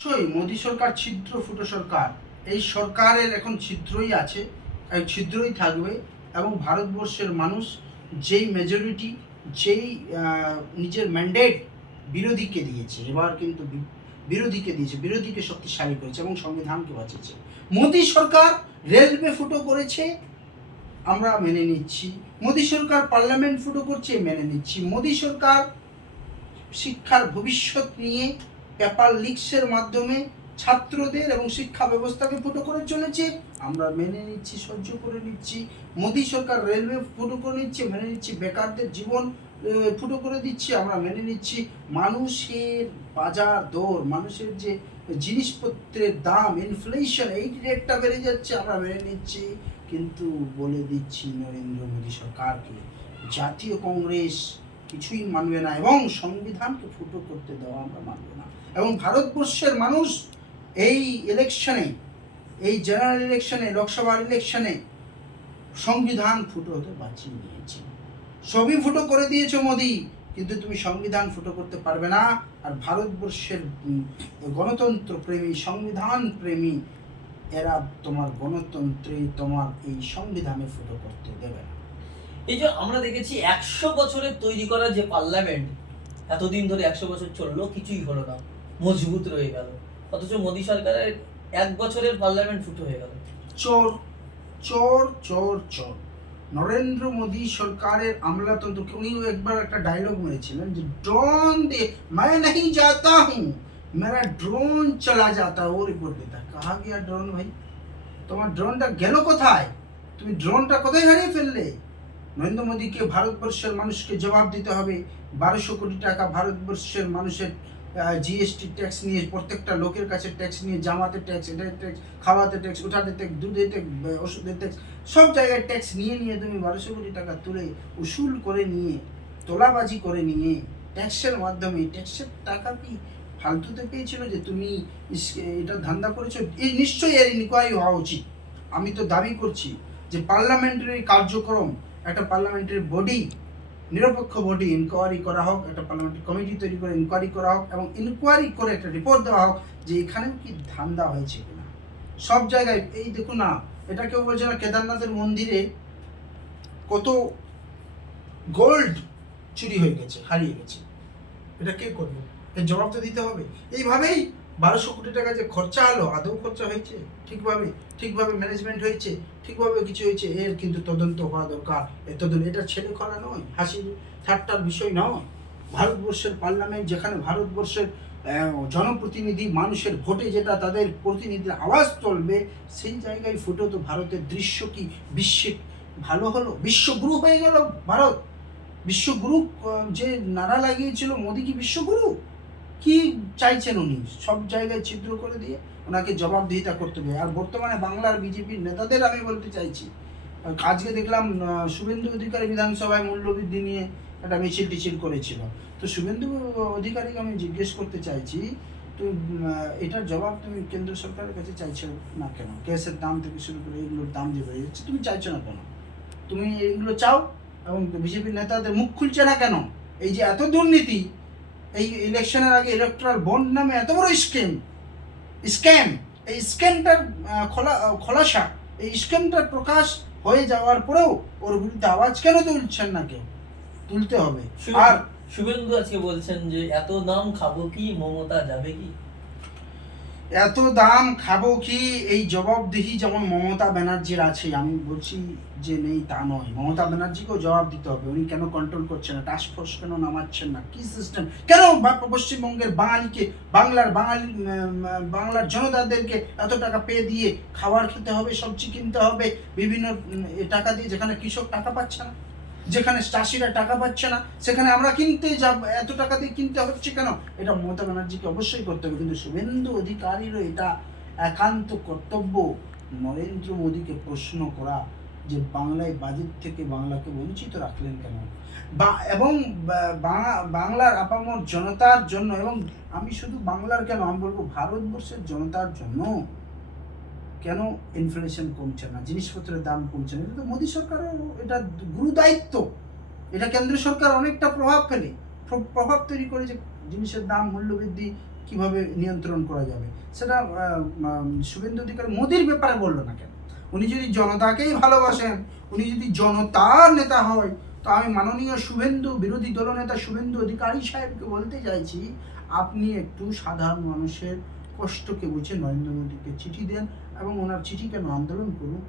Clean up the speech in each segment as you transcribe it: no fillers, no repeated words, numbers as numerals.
অবশ্যই মোদী সরকার ছিদ্র ফুটো সরকার। এই সরকারের এখন ছিদ্রই আছে, ছিদ্রই থাকবে। এবং ভারতবর্ষের মানুষ যেই মেজরিটি, যেই নিজের ম্যান্ডেট বিরোধীকে দিয়েছে, এবার কিন্তু বিরোধীকে দিয়েছে, বিরোধীকে শক্তিশালী করেছে এবং সংবিধানকে বাঁচিয়েছে। মোদী সরকার রেলওয়ে ফুটো করেছে, আমরা মেনে নিচ্ছি। মোদী সরকার পার্লামেন্ট ফুটো করছে, মেনে নিচ্ছি। মোদী সরকার শিক্ষার ভবিষ্যৎ নিয়ে পেপার লিকসের মাধ্যমে ছাত্রদের এবং শিক্ষা ব্যবস্থাকে ফুটো করে চলেছে, আমরা মেনে নিচ্ছি, সহ্য করে নিচ্ছি। মোদী সরকার রেলওয়ে ফুটো করে নিচ্ছে, মেনে নিচ্ছি। বেকারদের জীবন ফুটো করে দিচ্ছে, আমরা মেনে নিচ্ছি। মানুষের বাজার দর, মানুষের যে জিনিসপত্রের দাম, ইনফ্লেশন, এই রেটটা বেড়ে যাচ্ছে, আমরা মেনে নিচ্ছি। কিন্তু বলে দিচ্ছি নরেন্দ্র মোদী সরকারকে, জাতীয় কংগ্রেস কিছুই মানবে না এবং সংবিধানকে ফুটো করতে দেওয়া আমরা মানবে না। এবং ভারতবর্ষের মানুষ এই ইলেকশনে, এই জেনারেল ইলেকশনে, লোকসভার ইলেকশনে সংবিধান ফুটো হতে বাঁচিয়ে নিয়েছে। সবই ফুটো করে দিয়েছে মোদি, কিন্তু তুমি সংবিধান ফুটো করতে পারবে না। আর ভারতবর্ষের গণতন্ত্র প্রেমী, সংবিধান প্রেমী এরা তোমার গণতন্ত্রে, তোমার এই সংবিধানে ফুটো করতে দেবে না। এই যে আমরা দেখেছি 100 বছরের তৈরি করা যে পার্লামেন্ট, এতদিন ধরে 100 বছর চললো, কিছুই হলো না, মজবুত রয়ে গেল। অথচ মোদী সরকারের 1 বছরের পার্লামেন্ট ফুটো হয়ে গেল। চোর চোর চোর চোর। নরেন্দ্র মোদী সরকারের আমলাতন্ত্রকে উনি একবার একটা ডায়লগ মেরেছিলেন যে ड्रोन दे मैं नहीं जाता हूँ, मेरा ड्रोन चला जाता है। वो रिपोर्ट देता है, कहा गया ड्रोन भाई? তোমার ড্রোনটা গেল কোথায়? তুমি ড্রোনটা কোথায় হারিয়ে ফেললে? নরেন্দ্র মোদীকে ভারতবর্ষের মানুষকে জবাব দিতে হবে। 1200 কোটি টাকা ভারতবর্ষের মানুষের জিএসটি ট্যাক্স নিয়ে, প্রত্যেকটা লোকের কাছে ট্যাক্স নিয়ে, জামাতে ট্যাক্স, এটার ট্যাক্স, খাওয়াতে ট্যাক্স, ওঠাতে ট্যাক্স, দুধে ট্যাক্স, ওষুধের ট্যাক্স, সব জায়গায় ট্যাক্স নিয়ে নিয়ে তুমি 1200 কোটি টাকা তুলে উসুল করে নিয়ে, তোলাবাজি করে নিয়ে, ট্যাক্সের মাধ্যমে, ট্যাক্সের টাকা কি ফালতুতে পেয়েছিল যে তুমি এটা ধান্দা করেছো? এই নিশ্চয়ই এর ইনকোয়ারি হওয়া উচিত। আমি তো দাবি করছি যে পার্লামেন্টারি কার্যক্রম, একটা পার্লামেন্টারি বডি, নিরপেক্ষ বডি ইনকোয়ারি করা হোক, একটা পার্লামেন্টারি কমিটি তৈরি করে ইনকোয়ারি করা হোক এবং ইনকোয়ারি করে একটা রিপোর্ট দেওয়া হোক যে এখানেও কি ধান্দা হয়েছে কিনা। সব জায়গায় এই দেখুন না, এটা কেউ বলছে না কেদারনাথের মন্দিরে কত গোল্ড চুরি হয়ে গেছে, হারিয়ে গেছে, এটা কে করবে? এর জবাব তো দিতে হবে। এইভাবেই 1200 কোটি টাকা যে খরচা হলো, আদৌ খরচা হয়েছে ঠিকভাবে ম্যানেজমেন্ট হয়েছে, ঠিকভাবে কিছু হয়েছে, এর কিন্তু তদন্ত হওয়া দরকার। এটা ছেলে খরা নয়, হাসির ঠাট্টার বিষয় নয়। ভারতবর্ষের পার্লামেন্ট, যেখানে ভারতবর্ষের জনপ্রতিনিধি, মানুষের ভোটে যেটা তাদের প্রতিনিধির আওয়াজ চলবে, সেই জায়গায় ফুটো তো ভারতের দৃশ্য কি বিশ্বে ভালো হলো? বিশ্বগুরু হয়ে গেল ভারত। বিশ্বগুরু যে নারা লাগিয়েছিল, মোদী কি বিশ্বগুরু? কি চাইছেন উনি? সব জায়গায় ছিদ্র করে দিয়ে ওনাকে জবাবদিহিতা করতে হবে। আর বর্তমানে বাংলার বিজেপির নেতাদের আমি বলতে চাইছি, আজকে দেখলাম শুভেন্দু অধিকারী বিধানসভায় মূল্যবৃদ্ধি নিয়ে একটা মিছিল টিছিল করেছিল। তো শুভেন্দু অধিকারীকে আমি জিজ্ঞেস করতে চাইছি, তো এটার জবাব তুমি কেন্দ্র সরকারের কাছে চাইছো না কেন? গ্যাসের দাম থেকে শুরু করে এইগুলোর দাম যে বেড়ে যাচ্ছে, তুমি চাইছো না কেন? তুমি এইগুলো চাও এবং বিজেপির নেতাদের মুখ খুলছে না কেন? এই যে এত দুর্নীতি, এই ইলেকশনের আগে ইলেকট্রাল বন্ড নামে এত বড় স্ক্যাম, এই স্ক্যামটার খোলাসা, এই স্ক্যামটার প্রকাশ হয়ে যাওয়ার পরেও ওর বিরুদ্ধে আওয়াজ কেন তুলছেন না কেউ? তুলতে হবে। আর শুভেন্দু আজকে বলছেন যে এত দাম খাবো কি, মমতা যাবে কি? এত দাম খাবো কি, এই জবাবদিহি যেমন মমতা ব্যানার্জির আছে, আমি বলছি যে নেই তা নয়। মমতা ব্যানার্জিকেও জবাব দিতে হবে, উনি কেন কন্ট্রোল করছেন না? টাস্ক ফোর্স কেন নামাচ্ছেন না? কি সিস্টেম? কেন পশ্চিমবঙ্গের বাঙালিকে, বাংলার জনতাদেরকে এত টাকা পেয়ে দিয়ে খাবার খেতে হবে, সবজি কিনতে হবে বিভিন্ন টাকা দিয়ে, যেখানে কৃষক টাকা পাচ্ছে না, যেখানে চাষিরা টাকা পাচ্ছে না, সেখানে আমরা কিনতে যাব, এত টাকা দিয়ে কিনতে হচ্ছে কেন? এটা মমতা ব্যানার্জিকে অবশ্যই করতে হবে। কিন্তু শুভেন্দু অধিকারীরও এটা একান্ত কর্তব্য নরেন্দ্র মোদীকে প্রশ্ন করা যে বাংলায় বাজেট থেকে বাংলাকে বঞ্চিত রাখলেন কেন, এবং বাংলার আপামর জনতার জন্য, এবং আমি শুধু বাংলার কেন, আমি বলবো ভারতবর্ষের জনতার জন্য কেন ইনফ্লেশন কমছে না, জিনিসপত্রের দাম কমছে না? এটা তো মোদী সরকারের এটা গুরু দায়িত্ব। এটা কেন্দ্র সরকার অনেকটা প্রভাব তৈরি করে যে জিনিসের দাম মূল্যবৃদ্ধি কিভাবে নিয়ন্ত্রণ করা যাবে সেটা শুভেন্দু অধিকারী মোদির ব্যাপারে বললো না কেন? উনি যদি জনতাকেই ভালোবাসেন, উনি যদি জনতার নেতা হয়, তো আমি মাননীয় শুভেন্দু বিরোধী দলনেতা শুভেন্দু অধিকারী সাহেবকে বলতে চাইছি, আপনি একটু সাধারণ মানুষের কষ্টকে বুঝে নরেন্দ্র মোদীকে চিঠি দেন এবং ওনার চিঠি কেন আন্দোলন করুন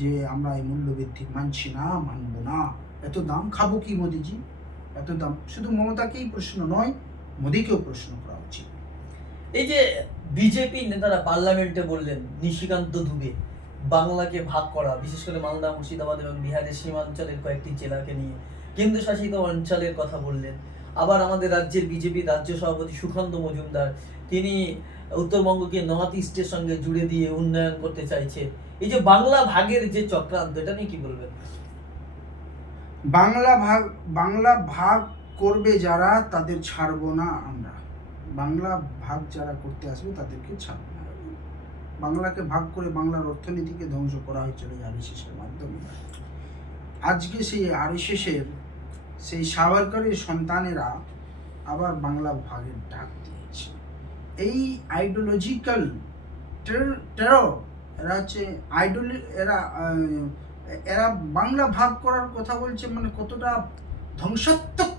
যে আমরা এই মূল্যবৃদ্ধি মানছি না, মানব না, এত দাম খাবো কি মোদিজি, এত দাম। শুধু মমতাকেই প্রশ্ন নয়, মোদিকেও প্রশ্ন করা উচিত। এই যে বিজেপি নেতারা পার্লামেন্টে বললেন নিশিকান্ত দুবে বাংলাকে ভাগ করা, বিশেষ করে মালদা, মুর্শিদাবাদ এবং বিহারের সীমাঞ্চলের কয়েকটি জেলাকে নিয়ে কেন্দ্রশাসিত অঞ্চলের কথা বললেন। আবার আমাদের রাজ্যের বিজেপি রাজ্য সভাপতি সুকান্ত মজুমদার তিনি উত্তরবঙ্গকে নর্থ ইস্টের সঙ্গে জুড়ে দিয়ে উন্নয়ন করতে চাইছে। এই যে বাংলা ভাগের যে চক্রান্ত, এটা নিয়ে কি বলবেন? বাংলা ভাগ করবে যারা, তাদের ছাড়বো না আমরা। বাংলা ভাগ যারা করতে আসবে তাদেরকে ছাড়বো না। বাংলাকে ভাগ করে বাংলার অর্থনীতিকে ধ্বংস করা হয়েছিল আরএসএসের মাধ্যমে। আজকে সেই আরএসএসের সেই সাভারকরের সন্তানেরা আবার বাংলা ভাগের ডাক দিয়েছে। এই আইডিওলজিক্যাল টেরর, এরা হচ্ছে এরা বাংলা ভাগ করার কথা বলছে, মানে কতটা ধ্বংসাত্মক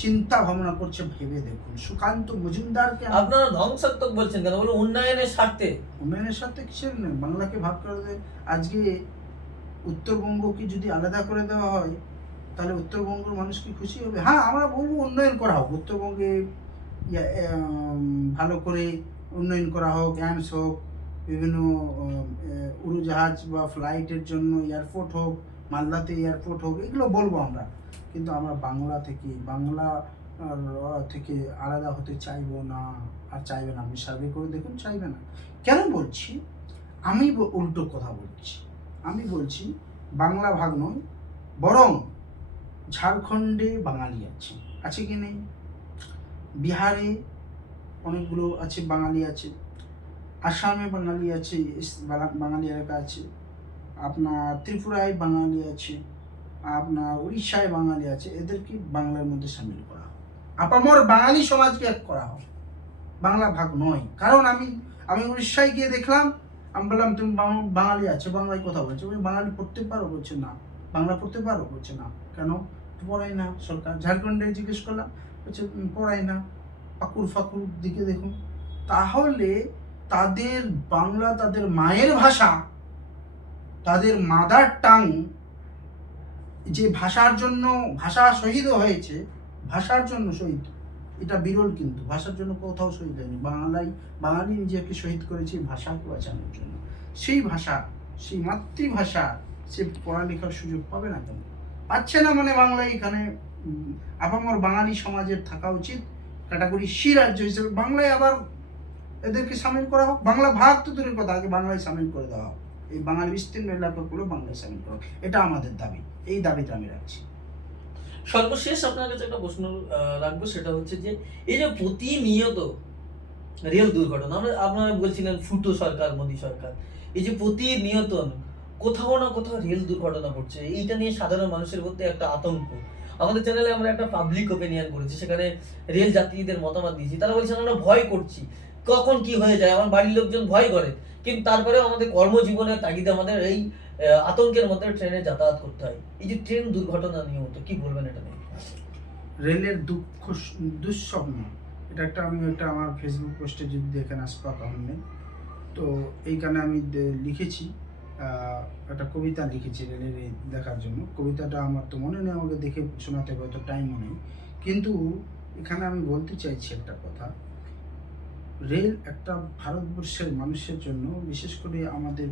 চিন্তা ভাবনা করছে ভেবে দেখুন। সুকান্ত মজুমদারকে আপনারা ধ্বংসাত্মক বলছেন কেন? বলুন উন্নয়নের স্বার্থে। উন্নয়নের সাথে কিসের নেই, বাংলাকে ভাগ করে দেয়। আজকে উত্তরবঙ্গকে যদি আলাদা করে দেওয়া হয় তাহলে উত্তরবঙ্গের মানুষ কি খুশি হবে? হ্যাঁ, আমরা বলবো উন্নয়ন করা হোক, উত্তরবঙ্গে ভালো করে উন্নয়ন করা হোক, এমস হোক, বিভিন্ন উড়োজাহাজ বা ফ্লাইটের জন্য এয়ারপোর্ট হোক, মালদাতে এয়ারপোর্ট হোক, এগুলো বলবো আমরা। কিন্তু আমরা বাংলা থেকে আলাদা হতে চাইবো না, আর চাইবে না। আপনি সার্ভে করে দেখুন, চাইবে না। কেন বলছি? আমি উল্টো কথা বলছি। আমি বলছি বাংলা ভাগ নয়, বরং ঝাড়খণ্ডে বাঙালি আছে কি নেই? বিহারে অনেকগুলো আছে, বাঙালি আছে। আসামে বাঙালি আছে, বাঙালি এলাকা আছে। আপনার ত্রিপুরায় বাঙালি আছে, আপনার উড়িষ্যায় বাঙালি আছে। এদেরকে বাংলার মধ্যে সামিল করা হোক, আপামর বাঙালি সমাজকে এক করা হোক। বাংলা ভাগ নয়। কারণ আমি উড়িষ্যায় গিয়ে দেখলাম, আমি বললাম তুমি বাঙালি আছো, বাংলায় কথা বলছো, বাঙালি পড়তে পারো? বলছে না। বাংলা পড়তে পারো? বলছে না। কেন? পড়াই না সরকার। ঝাড়খণ্ডে জিজ্ঞেস করলাম, বলছে পড়াই না। ফাকুর দিকে দেখুন। তাহলে তাদের বাংলা, তাদের মায়ের ভাষা, তাদের মাদার টাং, যে ভাষার জন্য ভাষা শহীদও হয়েছে, ভাষার জন্য শহীদ, এটা বিরল। কিন্তু ভাষার জন্য কোথাও শহীদ হয়নি। বাঙালি নিজেকে শহীদ করেছে ভাষাকে বাঁচানোর জন্য। সেই ভাষা, সেই মাতৃভাষা সে পড়ালেখার সুযোগ পাবে না কেন? পাচ্ছে না। মানে বাংলায় এখানে আপামর বাঙালি সমাজের থাকা উচিত ক্যাটাগরি সি রাজ্য হিসেবে। বাংলায় আবার এদেরকে সামিল করা হোক। বাংলা ভাগ তো দূরের কথা, আগে বাংলায় সামিল করে দেওয়া হোক। এই বাঙালি বিস্তীর্ণ এলাকাগুলো বাংলায় সামিল করা হোক, এটা আমাদের দাবি। এই দাবিটা আমি রাখছি। সর্বশেষ আপনার কাছে একটা প্রশ্ন রাখবো, সেটা হচ্ছে যে এই যে প্রতিনিয়ত রেল দুর্ঘটনা, আপনারা বলছিলেন ফুটো সরকার, মোদী সরকার, এই যে প্রতিনিয়ত কোথাও না কোথাও রেল দুর্ঘটনা ঘটছে, এইটা নিয়ে সাধারণ মানুষের মধ্যে একটা আতঙ্ক। আমাদের চ্যানেলে আমরা একটা পাবলিক ওপিনিয়ন করেছি, সেখানে রেল যাত্রীদের মতামত দিয়েছি। তারা বলছেন আমরা ভয় করছি, কখন কি হয়ে যায়। আমার বাড়ির লোকজন ভয় করে, কিন্তু তারপরেও আমাদের কর্মজীবনের তাগিদে আমাদের এই আতঙ্কের মধ্যে ট্রেনে যাতায়াত করতে হয়। এই যে ট্রেন দুর্ঘটনা নিয়মিত, কি বলবেন এটা নিয়ে? রেলের দুঃস্বপ্ন, এটা আমি আমার ফেসবুক পোস্টে যদি দেখেন, আশফাক আহমেদ, তো এইখানে আমি লিখেছি, একটা কবিতা লিখেছি রেলের দেখার জন্য। কবিতাটা আমার তো মনে নেই, আমাকে দেখে শোনাতে হয়তো টাইমও নেই, কিন্তু এখানে আমি বলতে চাইছি একটা কথা। রেল একটা ভারতবর্ষের মানুষের জন্য, বিশেষ করে আমাদের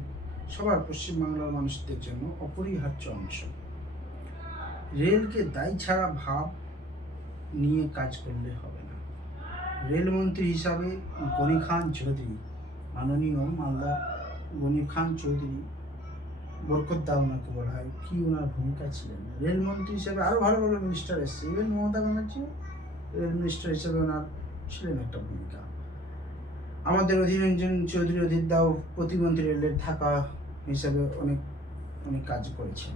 সবার পশ্চিমবাংলার মানুষদের জন্য অপরিহার্য অংশ। রেলকে দায় ছাড়া ভাব নিয়ে কাজ করলে হবে না। রেলমন্ত্রী হিসাবে গনি খান চৌধুরী, মাননীয় মালদা গনি খান চৌধুরী, বরকতদা ওনাকে বলা হয়, কি ওনার ভূমিকা ছিলেন। রেলমন্ত্রী হিসাবে আরও ভালো ভালো মিনিস্টার এসছে, ইভেন মমতা ব্যানার্জিও রেল মিনিস্টার হিসাবে ওনার ছিলেন একটা ভূমিকা। আমাদের অধীররঞ্জন চৌধুরী অধীরদাও প্রতিমন্ত্রী রেলের ঢাকা হিসাবে অনেক অনেক কাজ করেছেন।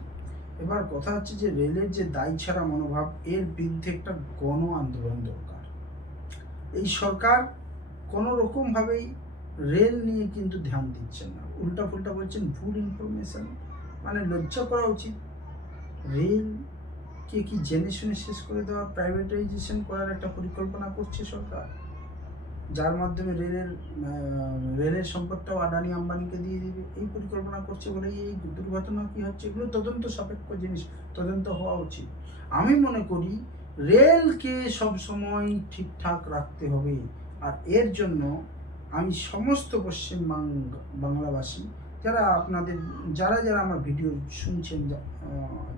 এবার কথা হচ্ছে যে রেলের যে দায় ছাড়া মনোভাব, এর বিরুদ্ধে একটা গণ আন্দোলন দরকার। এই সরকার কোনো রকমভাবেই রেল নিয়ে কিন্তু ধ্যান দিচ্ছেন না, উল্টা ফুল্টা বলছেন, ভুল ইনফরমেশন। মানে লজ্জা করা উচিত। রেলকে কি জেনে শুনে শেষ করে দেওয়া, প্রাইভেটাইজেশন করার একটা পরিকল্পনা করছে সরকার, যার মাধ্যমে রেলের সম্পদটাও আদানি আম্বানিকে দিয়ে দিবে, এই পরিকল্পনা করছে বলেই এই দুর্ঘটনা কি হচ্ছে। এগুলো তদন্ত সাপেক্ষ জিনিস, তদন্ত হওয়া উচিত। আমি মনে করি রেলকে সবসময় ঠিকঠাক রাখতে হবে। আর এর জন্য আমি সমস্ত পশ্চিম বাংলাবাসী, যারা যারা আমার ভিডিও শুনছেন,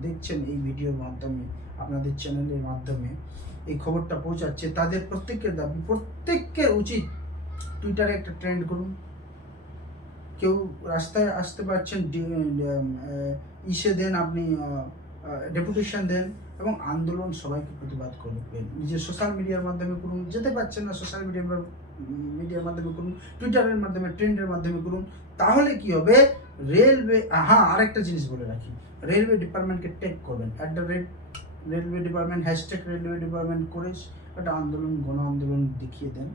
দেখছেন এই ভিডিওর মাধ্যমে, আপনাদের চ্যানেলের মাধ্যমে এই খবরটা পৌঁছাচ্ছে, তাদের প্রত্যেকের দাবি, প্রত্যেকের উচিত টুইটারে একটা ট্রেন্ড করুন। কেউ রাস্তায় আসতে পারছেন, ইসে দেন, আপনি ডেপুটেশন দেন এবং আন্দোলন সবাইকে প্রতিবাদ করবেন। নিজের সোশ্যাল মিডিয়ার মাধ্যমে করুন, যেতে পারছেন না সোশ্যাল মিডিয়ার মাধ্যমে করুন, টুইটারের মাধ্যমে, ট্রেন্ডের মাধ্যমে করুন। তাহলে কি হবে, রেলওয়ে, হ্যাঁ আরেকটা জিনিস বলে রাখি, রেলওয়ে ডিপার্টমেন্টকে টেক করবেন, railway department, hashtag railway department করে একটা আন্দোলন, গণ আন্দোলন দেখিয়ে দেন।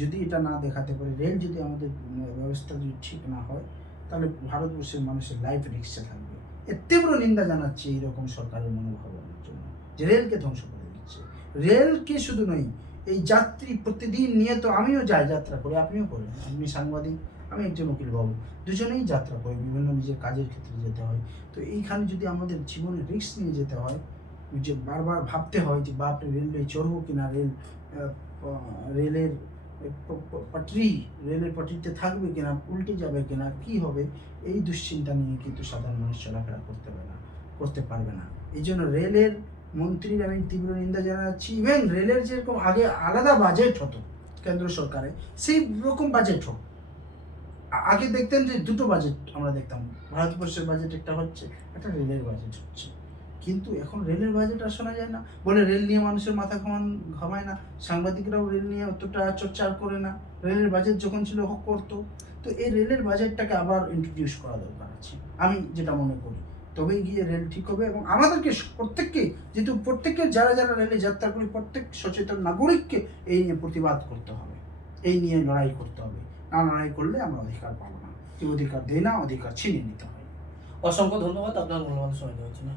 যদি এটা না দেখাতে পারে, রেল যদি আমাদের ব্যবস্থা যদি ঠিক না হয়, তাহলে ভারতবর্ষের মানুষের লাইফ রিস্কে থাকবে। এর তীব্র নিন্দা জানাচ্ছি এইরকম সরকারের মনোভাবের জন্য, যে রেলকে ধ্বংস করে দিচ্ছে। রেলকে শুধু নয়, এই যাত্রী প্রতিদিন নিয়ে তো আমিও যাই, যাত্রা করি, আপনিও করেন, আপনি সাংবাদিক, আমি একজন উকিল বাবু, দুজনেই যাত্রা করি, বিভিন্ন নিজের কাজের ক্ষেত্রে যেতে হয়। তো এইখানে যদি আমাদের জীবনে রিস্ক নিয়ে যেতে হয়, যে বারবার ভাবতে হয় যে বাপরে রেলওয়ে চড়বো কিনা, রেলের রেলের পটরিতে থাকবে কিনা, উল্টে যাবে কিনা, কি হবে, এই দুশ্চিন্তা নিয়ে কিন্তু সাধারণ মানুষ চলাফেরা করতে পারবে না। এই জন্য রেলের মন্ত্রীর আমি তীব্র নিন্দা জানাচ্ছি। ইভেন রেলের যেরকম আগে আলাদা বাজেট হতো কেন্দ্র সরকারে, সেই রকম বাজেট হোক। আগে দেখতেন যে দুটো বাজেট আমরা দেখতাম, ভারতবর্ষের বাজেট একটা হচ্ছে, একটা রেলের বাজেট হচ্ছে। কিন্তু এখন রেলের বাজেট আর শোনা যায় না, বলে রেল নিয়ে মানুষের মাথা ঘামায় না, সাংবাদিকরাও রেল নিয়ে অতটা চর্চা করে না। রেলের বাজেট যখন ছিল হক করতো। তো এই রেলের বাজেটটাকে আবার ইন্ট্রোডিউস করা দরকার আছে, আমি যেটা মনে করি। তবেই গিয়ে রেল ঠিক হবে। এবং আমাদেরকে প্রত্যেককে, যেহেতু প্রত্যেকের যারা যারা রেলে যাত্রা করি, প্রত্যেক সচেতন নাগরিককে এই নিয়ে প্রতিবাদ করতে হবে, এই নিয়ে লড়াই করতে হবে। না লড়াই করলে আমরা অধিকার পাবো না। কেউ অধিকার দেয় না, অধিকার ছিনিয়ে নিতে হয়। অসংখ্য ধন্যবাদ আপনার মূল্যবান সময় দেওয়ার জন্য।